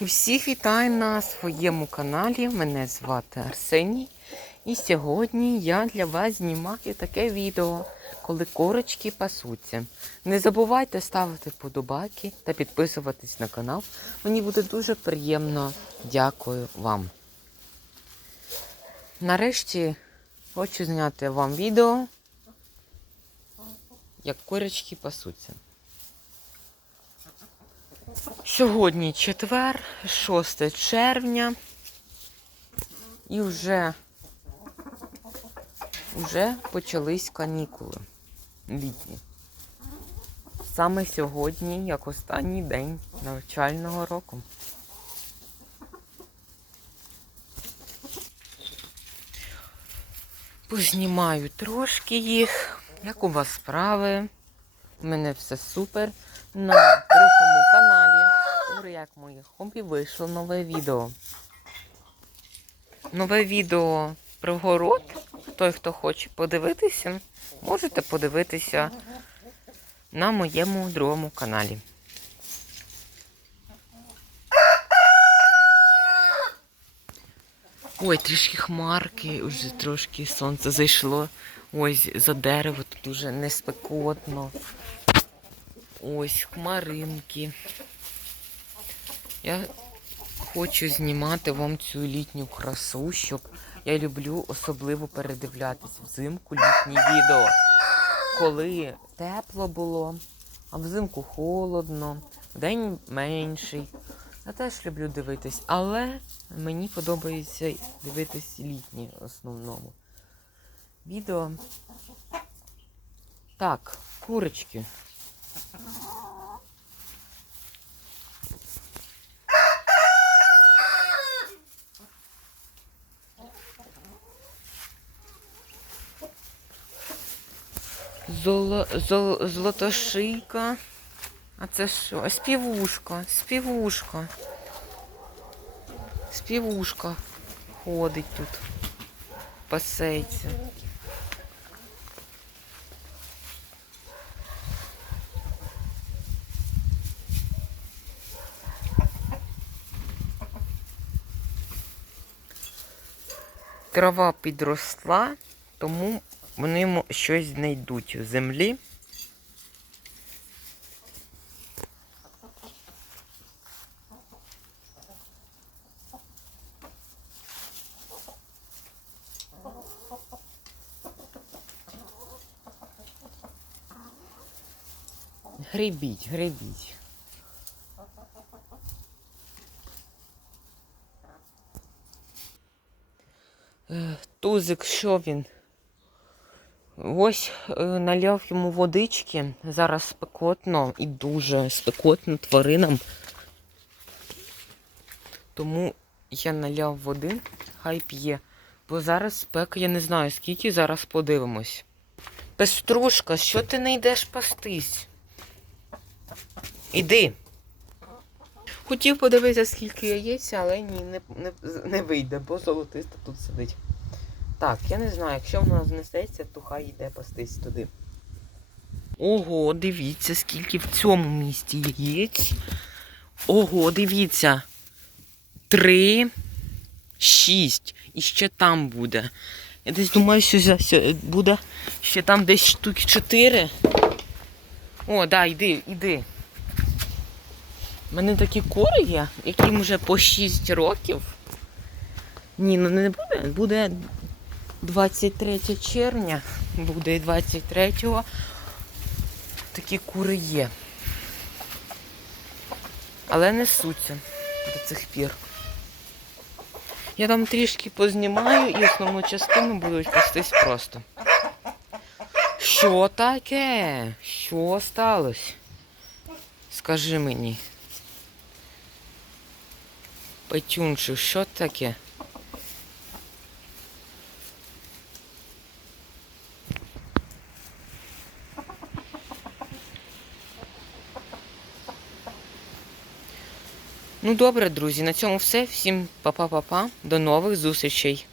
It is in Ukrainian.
Усіх вітаю на своєму каналі. Мене звати Арсеній. І сьогодні я для вас знімаю таке відео, коли корочки пасуться. Не забувайте ставити вподобайки та підписуватись на канал. Мені буде дуже приємно. Дякую вам. Нарешті хочу зняти вам відео, як корочки пасуться. Сьогодні четвер, 6 червня. І вже, вже почались канікули літні. Саме сьогодні, як останній день навчального року. Познімаю трошки їх. Як у вас справи? У мене все супер. На другому каналі «Ури як моє хобі вийшло нове відео. Нове відео про город. Той, хто хоче подивитися, можете подивитися на моєму другому каналі. Ой, трішки хмарки, вже трошки сонце зайшло. Ось за дерево тут уже не спекотно. Ось хмаринки. Я хочу знімати вам цю літню красу, щоб я люблю особливо передивлятись взимку літні відео. Коли тепло було, а взимку холодно, день менший. Я теж люблю дивитись, але мені подобається дивитись літні в основному. Відео. Так, курочки. Золо, зол, золотошийка. А це що? Співушка, співушка. Співушка ходить тут. Пасеться. Трава підросла, тому вони щось знайдуть в землі. Грибіть, грибіть. Е, Тузик, що він? Ось е, наляв йому водички. Зараз спекотно і дуже спекотно тваринам. Тому я наляв води, хай п'є. Бо зараз спека, я не знаю скільки, зараз подивимось. Пеструшка, що ти не йдеш пастись? Іди. Хотів подивитися, скільки яєць, але ні, не, не, не вийде, бо золотиста тут сидить. Так, я не знаю, якщо вона знесеться, то хай йде пастись туди. Ого, дивіться, скільки в цьому місті яєць. Ого, дивіться. Три, шість. І ще там буде. Я десь думаю, що буде ще там десь штук чотири. О, да, йди, йди. У мене такі кури є, яким вже по 6 років. Ні, ну не буде. Буде 23 червня, буде і 23-го. Такі кури є. Але несуться до цих пір. Я там трішки познімаю і основну частину будуть пастись просто. Що таке? Що сталося? Скажи мені. Петюнчик, що таке? Ну добре, друзі, на цьому все. Всім па-па-па-па. До нових зустрічей.